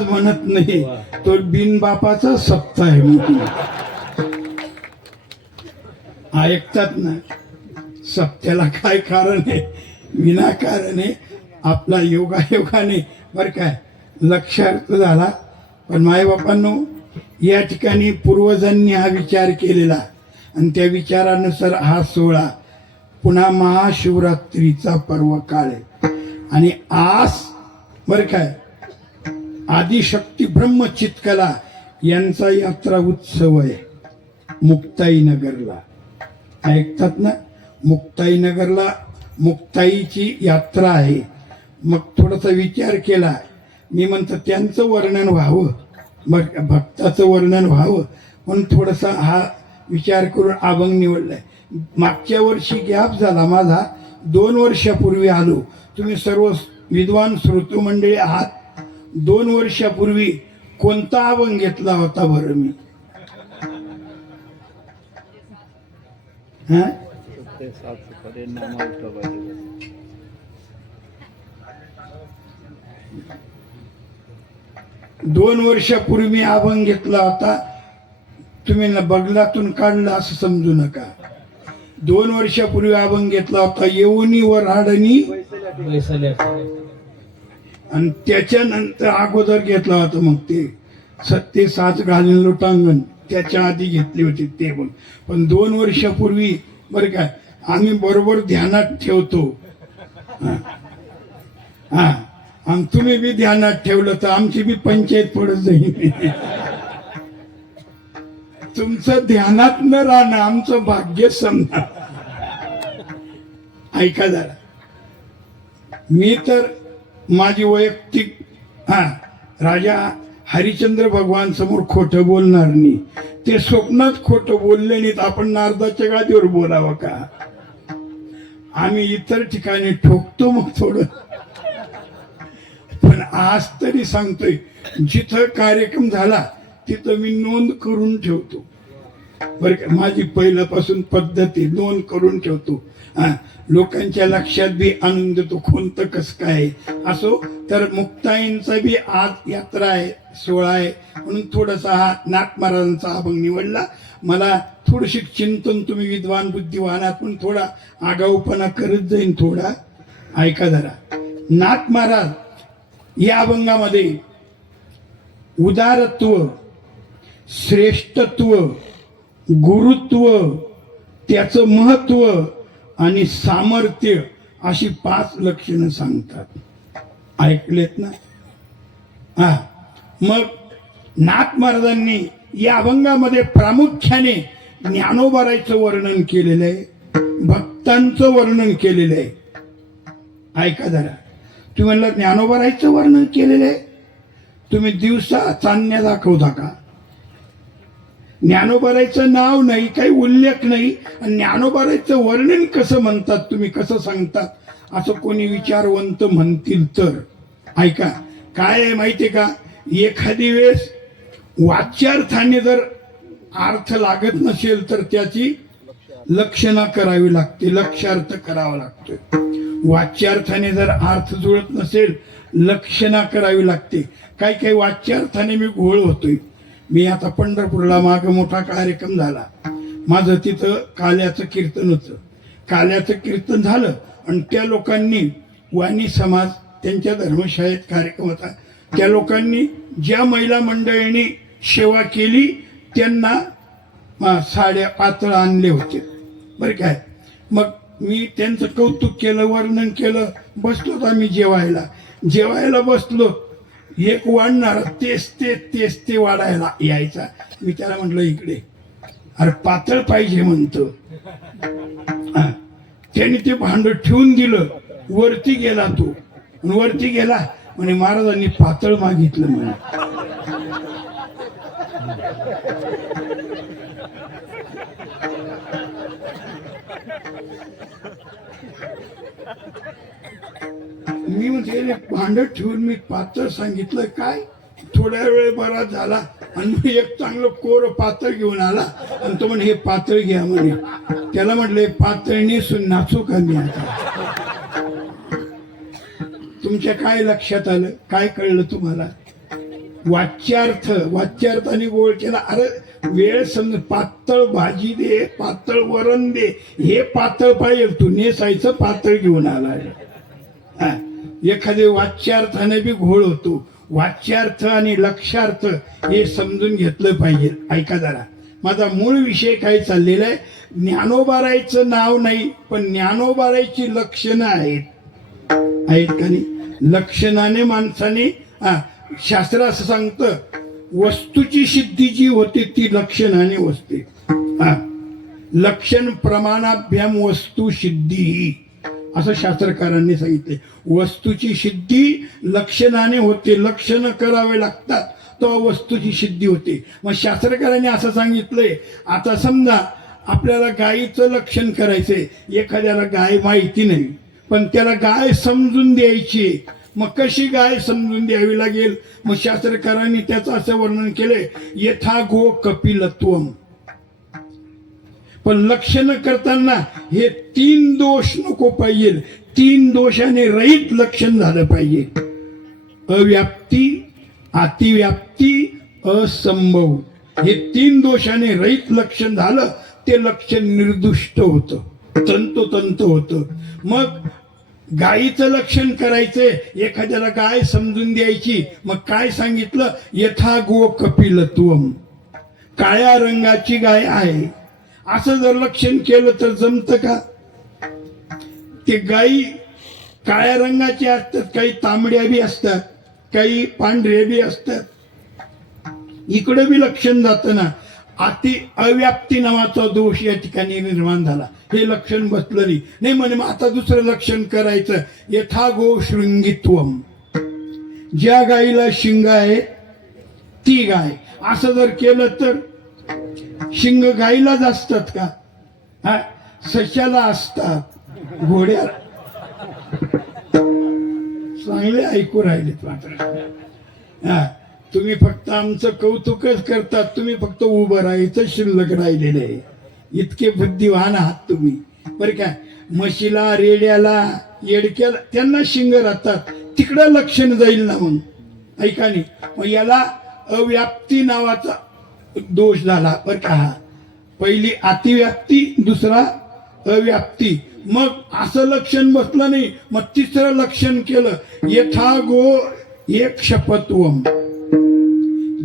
म्हणत नाही, तो बिनबापाचा सप्ता आहे म्हणून ऐकतात ना. सप्त्याला काय कारण आहे? विनाकारण आहे. आपला योगायोगाने बरं काय लक्षार्थ झाला. पण मायबापांनो, या ठिकाणी पूर्वजांनी हा विचार केलेला आणि त्या विचारानुसार हा सोहळा पुन्हा महाशिवरात्रीचा पर्व काळ आहे. आणि आज बरं काय आदिशक्ती ब्रह्मचितकला यांचा यात्रा उत्सव आहे मुक्ताईनगरला. ऐकतात ना, मुक्ताईनगरला मुक्ताईची यात्रा आहे. मग थोडासा विचार केला मी, म्हणतो त्यांचं वर्णन व्हावं, बरं भक्ताचं वर्णन व्हावं म्हणून थोडासा हा विचार करून अभंग निवडलाय. मागच्या वर्षी गॅप झाला माझा, 2 वर्षापूर्वी आलो. तुम्ही सर्व विद्वान श्रोतृ मंडळी आहात. 2 वर्षापूर्वी कोणता अभंग घेतला होता बरं मी? हा 2 वर्षापूर्वी मी अभंग घेतला होता. तुम्ही ना बगलातून काढला असं समजू नका. 2 वर्षापूर्वी अभंग घेतला होता येऊनी वर हाडणी, आणि त्याच्यानंतर अगोदर घेतला होता मग ते सत्य साच घालून लोटांगण, त्याच्या आधी घेतली होती ते पण 2 वर्षापूर्वी बरं काय आम्ही बरोबर ध्यानात ठेवतो. हा आणि तुम्ही बी ध्यानात ठेवलं तर आमची बी पंचायत पडत जाईल. तुमचं ध्यानात न राहणं आमचं भाग्य समजा. ऐका जरा, मी तर माझी वैयक्तिक राजा हरिश्चंद्र भगवान समोर खोटं बोलणार नाही. ते स्वप्नात खोटं बोलले नाहीत, आपण नारदाच्या गादीवर बोलावं का? आम्ही इतर ठिकाणी ठोकतो मग थोडं, पण आज तरी सांगतोय जिथं कार्यक्रम झाला तिथं मी नोंद करून ठेवतो. बरं का, माझी पहिल्यापासून पद्धती नोंद करून ठेवतो. लोकांच्या लक्षात बी आणून देतो कोणतं कसं काय असो. तर मुक्ताईंचा बी आज यात्रा आहे, सोहळा आहे म्हणून थोडासा हा नाथ महाराजांचा अभंग निवडला. मला थोडीशी चिंतन, तुम्ही विद्वान बुद्धिवान आहात पण थोडा आगाऊपणा करत जाईन थोडा. ऐका जरा, नाथ महाराज या अभंगामध्ये उदारत्व, श्रेष्ठत्व, गुरुत्व, त्याचं महत्व आणि सामर्थ्य अशी 5 लक्षणं सांगतात. ऐकलेत ना? मग नाथ महाराजांनी या अभंगामध्ये प्रामुख्याने ज्ञानोबारायचं वर्णन केलेलं आहे, भक्तांचं वर्णन केलेलं आहे. ऐका जरा, तुम्ही म्हणलं ज्ञानोबारायचं वर्णन केलेलं आहे, तुम्ही दिवसा चांदण्या दाखवता का? ज्ञानोबारायचं नाव नाही, काही उल्लेख नाही, आणि ज्ञानोबारायचं वर्णन कसं म्हणतात तुम्ही, कसं सांगतात असं कोणी विचारवंत म्हणतील तर. ऐका, काय आहे माहितीये का, एखादी वेळेस वाच्यार्थाने जर अर्थ लागत नसेल तर त्याची लक्षणा करावी लागते, लक्षार्थ करावा लागतोय. वाच्यार्थाने जर अर्थ जुळत नसेल लक्षणा करावी लागते. काही काही वाच्यार्थाने मी घोळ होतोय. मी आता पंढरपूरला माग मोठा कार्यक्रम झाला, माझं तिथं काल्याचं कीर्तन होतं. काल्याचं कीर्तन झालं आणि त्या लोकांनी, वाणी समाज त्यांच्या धर्मशाळेत कार्यक्रम होता, त्या लोकांनी ज्या महिला मंडळींनी सेवा केली त्यांना साड्या पातळ आणले होते. बरं काय, मग मी त्यांचं कौतुक केलं, वर्णन केलं. बसलो आम्ही जेवायला बसलो. एक वाढणार तेच ते वाढायला यायचा. मी त्याला म्हटलं इकडे, अरे पातळ पाहिजे म्हणतो. त्याने ते भांड ठेवून दिलं. वरती गेला तो, वरती गेला म्हणे महाराजांनी पातळ मागितलं म्हणे. मी म्हणजे भांड ठेवून मी पातळ सांगितलं. काय थोड्या वेळ बराच झाला आणि मी एक चांगलं कोर पातळ घेऊन आला आणि तो म्हणे हे पातळ घ्या म्हणे. त्याला म्हटलं पातळ नेसून नाचू का मी आता? तुमच्या काय लक्षात आलं, काय कळलं तुम्हाला? वाच्यार्थाने गोळ केला. अरे वेळ समज, पातळ भाजी दे, पातळ वरण दे, हे पातळ पाहिजे, तू नेसायचं पातळ घेऊन आलाय. हा, एखादे वाच्यार्थाने बी घोळ होतो. वाच्यार्थ आणि लक्षार्थ हे समजून घेतलं पाहिजे. ऐका जरा, माझा मूळ विषय काय चाललेला आहे. ज्ञानोबारायचं नाव नाही, पण ज्ञानोबारायची लक्षणं आहेत का नाही. लक्षणाने माणसाने, शास्त्र असं सांगतं, वस्तूची सिद्धी जी होते ती लक्षणाने होते. लक्षण प्रमाणाभ्याम वस्तू सिद्धी, असं शास्त्रकारांनी सांगितले. वस्तूची सिद्धी लक्षणाने होते, लक्षण करावे लागतात तो वस्तूची सिद्धी होते. मग शास्त्रकारांनी असं सांगितलंय. आता समजा आपल्याला गायीचं लक्षण करायचंय, एखाद्याला गाय माहिती नाही, पण त्याला गाय समजून द्यायची. मग कशी गाय समजून द्यावी लागेल. मग शास्त्रकारांनी त्याचं असं वर्णन केलंय, यथा गो कपिलत्वम. पण लक्षण करताना हे 3 दोष नको पाहिजे. 3 दोषाने रहित लक्षण झालं पाहिजे. अव्याप्ती, अतिव्याप्ती, असंभव. हे 3 दोषाने रहित लक्षण झालं, ते लक्षण निर्दुष्ट होतं, तंतोतंत होतं. मग गायीचं लक्षण करायचंय, एखाद्याला गाय समजून द्यायची. मग काय सांगितलं, यथा गो कपिलत्वम. काळ्या रंगाची गाय आहे असं जर लक्षण केलं तर जमतं का. ते गायी काळ्या रंगाचे असतात, काही तांबड्या बी असतात, काही पांढऱ्या बी असतात. इकडे बी लक्षण जातं ना. अव्याप्ती नावाचा दोष या ठिकाणी निर्माण झाला. हे लक्षण बसलं नाही म्हणे, मग आता दुसरं लक्षण करायचं, यथा गो शृंगित्वम. ज्या गायीला शिंग आहे ती गाय. असं जर केलं तर शिंग गायीलाच असतात का. सश्याला असतात, घोड्याला. चांगले ऐकू राहिलेत मात्र. तुम्ही फक्त आमचं कौतुकच करतात, तुम्ही फक्त उभं राहायचं शिल्लक राहिलेलं आहे. इतके बुद्धिवान आहात तुम्ही बरं का. म्हशीला, रेड्याला, येडक्याला त्यांना शिंग राहतात, तिकडं लक्षण जाईल ना. मग ऐका नाही, मग याला अव्याप्ती नावाचा दोष झाला बरं का. पहिली अतिव्याप्ती, दुसरा अव्याप्ती. मग असं लक्षण बसलं नाही. मग तिसरं लक्षण केलं, यथा गो एक शपत्वम.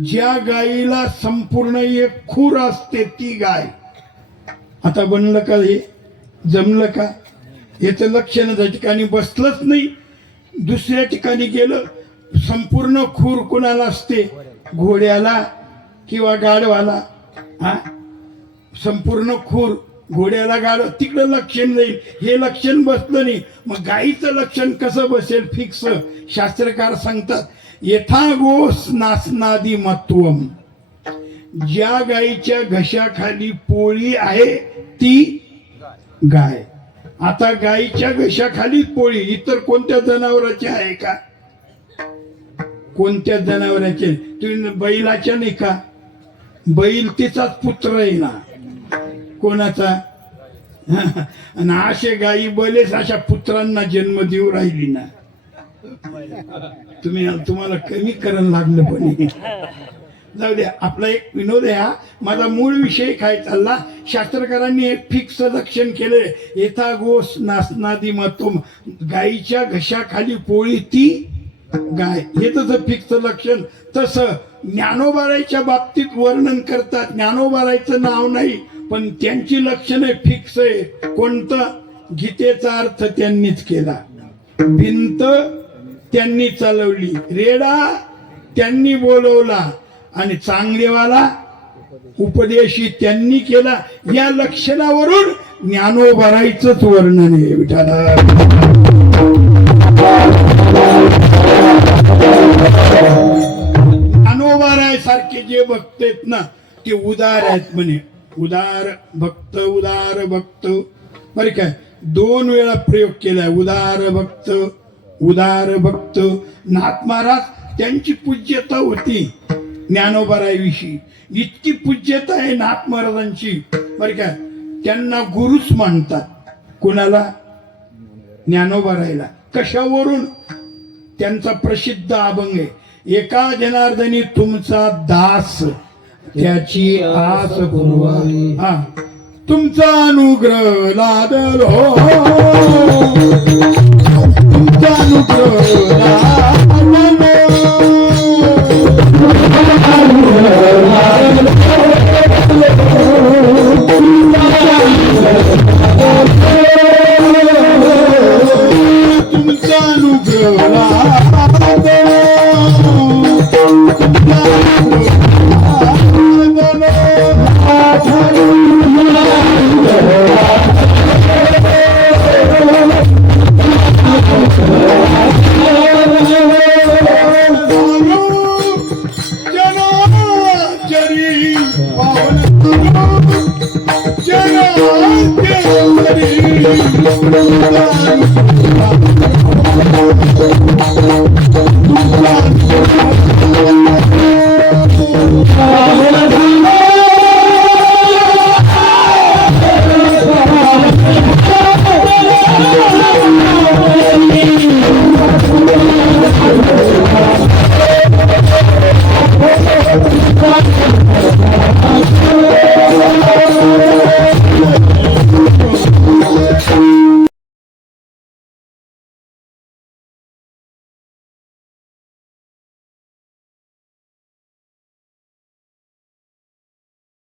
ज्या गायीला संपूर्ण एक खूर असते ती गाय. आता बनलं का, हे जमलं का. याचं लक्षण त्या ठिकाणी बसलंच नाही. दुसऱ्या ठिकाणी गेलं, संपूर्ण खूर कुणाला असते, घोड्याला किंवा गाढवाला. संपूर्ण खूर घोड्याला, गाढव, तिकडं लक्षण जाईल. हे लक्षण बसलं नाही. मग गायीचं लक्षण कसं बसेल फिक्स. शास्त्रकार सांगतात, यथा गो स्नासनादी मत्वम. ज्या गायीच्या घशाखाली पोळी आहे ती गाय. आता गायीच्या घशाखाली पोळी इतर कोणत्या जनावराची आहे का. कोणत्या जनावराचे. तुम्ही बैलाच्या नाही का. बैल तिचाच पुत्र आहे ना. कोणाचा. आणि असे गायी बलेच अशा पुत्रांना जन्म देऊ राहिली ना. तुम्हाला कमी करायला लागलं. पण जाऊ द्या, आपला एक विनोद आहे हा. माझा मूळ विषय काय चालला. शास्त्रकारांनी एक फिक्स लक्षण केलंय, यथा गोस नासनादी मतोम. गायीच्या घशाखाली पोळी ती गाय. हे तसं फिक्स लक्षण. तसं ज्ञानोबारायच्या बाबतीत वर्णन करतात. ज्ञानोबारायचं नाव नाही, पण त्यांची लक्षणे फिक्स आहे. कोणतं. गीतेचा अर्थ त्यांनीच केला, भिंत त्यांनी चालवली, रेडा त्यांनी बोलवला, आणि चांगलेवाला उपदेशी त्यांनी केला. या लक्षणावरून ज्ञानोबारायचंच वर्णन आहे. विठाला ज्ञानोबाराय सारखे जे भक्त आहेत ना, ते उदार आहेत म्हणे. उदार भक्त, उदार भक्त. बरे काय, 2 वेळा प्रयोग केलाय. उदार भक्त, उदार भक्त. नाथ महाराज त्यांची पूज्यता होती ज्ञानोबारायविषयी. इतकी पूज्यता आहे नाथ महाराजांची बरं का. त्यांना गुरुच मानतात. कुणाला. ज्ञानोबारायला. कशावरून. त्यांचा प्रसिद्ध अभंग आहे, एका जनार्दनी तुमचा दास त्याची आस पुरवावी. हा, तुमचा अनुग्रह लादलो, तुमचा अनुग्रह लादलो. तुमचा अनुग्रह लादलो, तुमचा जनार्दनी